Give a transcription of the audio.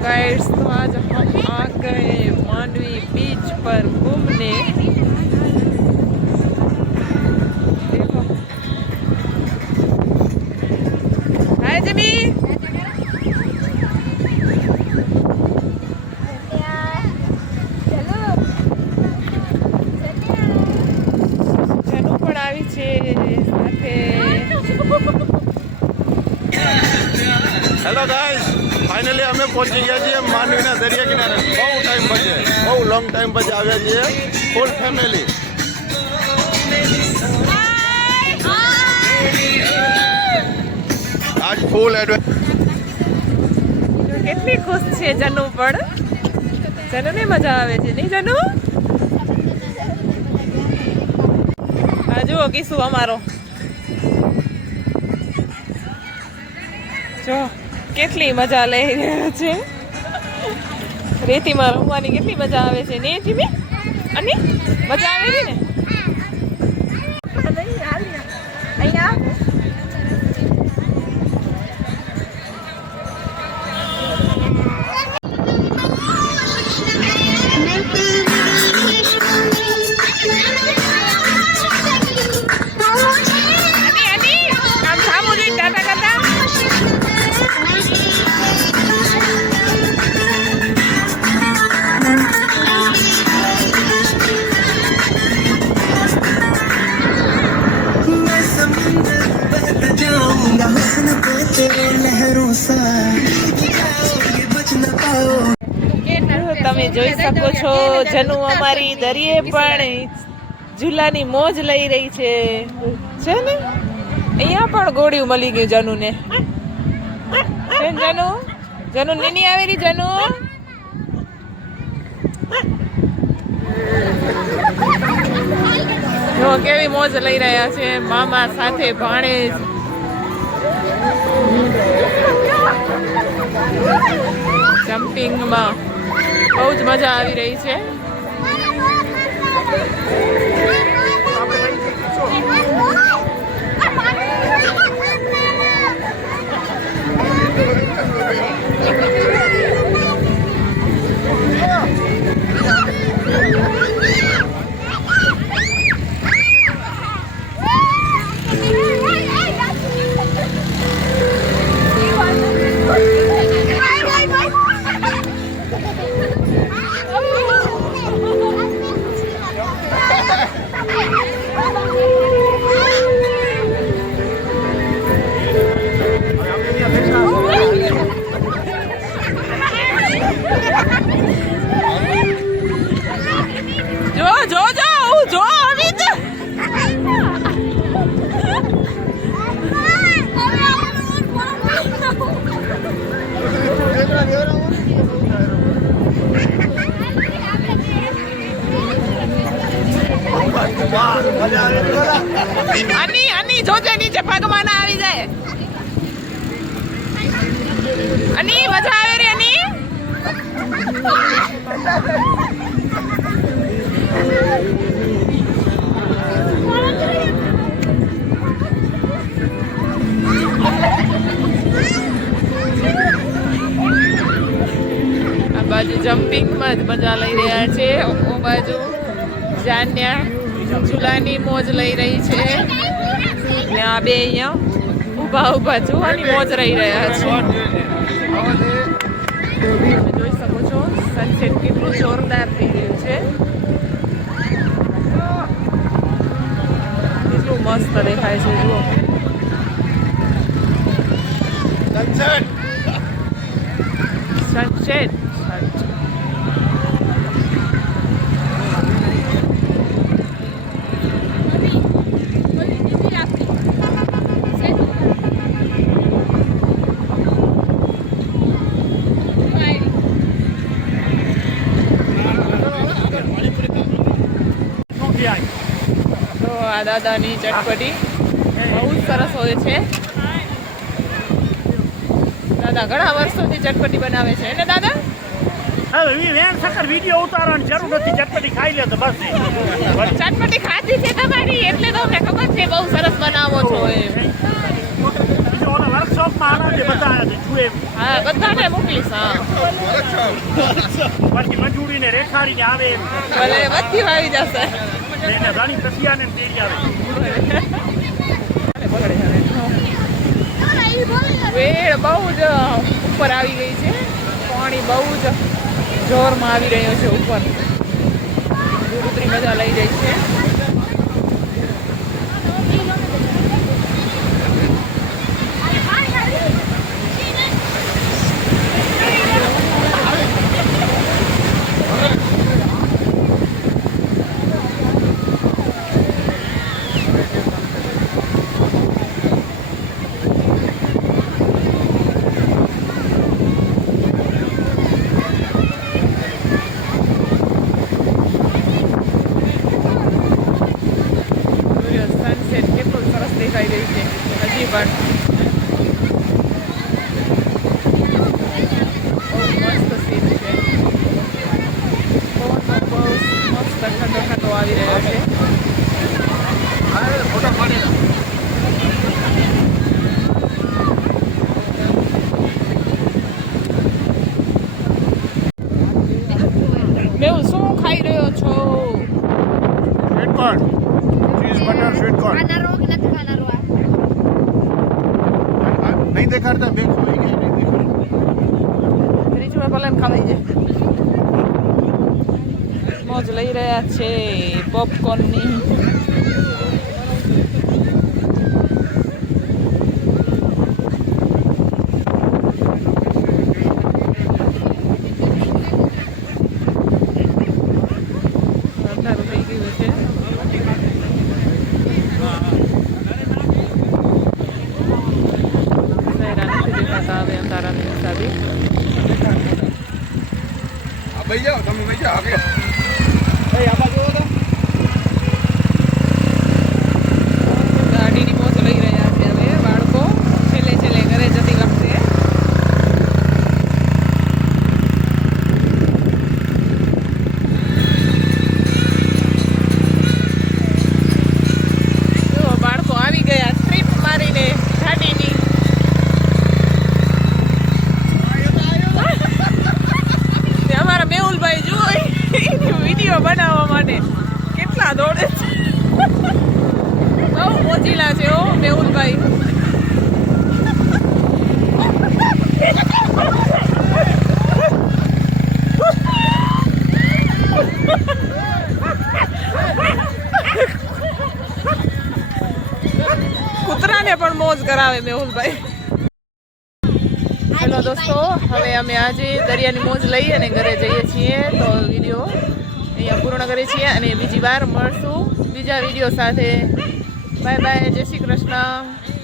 Guys, तो आज हम आ गए मांडवी बीच पर घूमने। देखो, हाय जिमी। जनु પણ આવી છે સાથે। હેલો ગાઈસ, ફાઇનલી અમે પહોંચી ગયા છીએ માંડવીના દરિયા કિનારે। બહુ ટાઈમ પછી, બહુ લોંગ ટાઈમ પછી આવ્યા છીએ ફૂલ ફેમિલી। આજ ફૂલ કેટલી ખુશ છે જનુ પણ। જનુને મજા આવે છે નહીં જનુ? આ જુઓ કિસ્સુ અમારો, જો કેટલી મજા લઈ રહ્યા છે। રેતીમાં રમવાની કેટલી મજા આવે છે ને જીમી? અને મજા આવે છે ને? અહીંયા તમે જોઈ શકો છો, જનુ અમારી દરિયે પણ ઝૂલાની મોજ લઈ રહી છે ને? અહીંયા પણ ગોળિયું મળી ગયું જનુને। જનુ જનુ નીની આવેલી જનુ। જો કેવી મોજ લઈ રહ્યા છે મામા સાથે ભાણેજ। જમ્પિંગમાં બહુ જ મજા આવી રહી છે। અની જોજે નીચે પગમાં ના આવી જાય। અની મજા આવે રે અની। આ બાજુ જમ્પિંગમાં જ મજા લઈ રહ્યા છે, ઓ બાજુ જાન્યા ઝૂલાની મોજ લઈ રહી છે ને આ બે અહીંયા ઊભા ઊભા જોવાની મોજ રહી રહ્યા છે। તમે જોઈ શકો છો સનસેટ કેટલું જોરદાર થઈ રહ્યું છે, કેટલું મસ્ત દેખાય છે। જુઓ સનસેટ। તો આ દાદાની ચટપટી બહુ સરસ હોય છે। દાદા ઘણા વર્ષોથી ચટપટી બનાવે છે ને દાદા? હવે વેણ સકર વિડિયો ઉતારવાની જરૂર નથી, ચટપટી ખાઈ લે તો બસ। ચટપટી ખાધી છે તમારી એટલે તો અમને ખબર છે બહુ સરસ બનાવો છો। બીજો ઓલા વર્ષ શોપમાં આના બધા આવ્યા છે જુએ હા બધાને મોકલીશ હા બાકી મંજૂરીને રેખાડીને આવે ભલે બધી આવી જશે એને રાણી પ્રતિયાને તેરી આવે વેળ બહુ જ ઉપર આવી ગઈ છે પાણી બહુ જ જોરમાં આવી રહ્યો છે ઉપર ગુરુત્રી મજા લઈ જાય છે સનસેટ કેટલું સરસ દેખાઈ રહ્યું છે હજી પણ બહુ મસ્ત સીન છે પવન બહુ મસ્ત ઠંડો ઠંડો આવી રહ્યો છે મેં શું ખાઈ રહ્યો છો sweet corn cheese butter sweet corn ખાના રો કે નથી ખાના રો નહીં દેખાડતા બે ખોઈ ગયા નહીં દેખાડતા ત્રીજું મેં ભલે ખાવાઈ જાય મોજ લઈ રહ્યા છે પોપકોર્નની અંધારું થઈ ગયું છે શહેરા નથી દેખાતા હવે અંધારાની હિસાબે ભાઈ જાઓ તમે ભાઈ જાઓ આગળ ગાડીની મોજ લઈ રહ્યા છે હવે બાળકો છેલ્લે છેલ્લે ઘરે જતી વખતે જો બાળકો આવી ગયા ટ્રીપ મારીને ગાડીની તે અમારા મેહુલભાઈ જુઓ વિડીયો બનાવવા માટે કેટલા દોડે છે બહુ મોજીલા છે હો મેહુલભાઈ કૂતરાને પણ મોજ કરાવે મેહુલભાઈ હેલો દોસ્તો હવે અમે આજે દરિયાની મોજ લઈ અને ઘરે જઈએ છીએ તો વિડીયો અહીંયા પૂર્ણ કરીએ છીએ અને બીજી વાર મળશું બીજા વિડીયો સાથે બાય બાય જય શ્રી કૃષ્ણ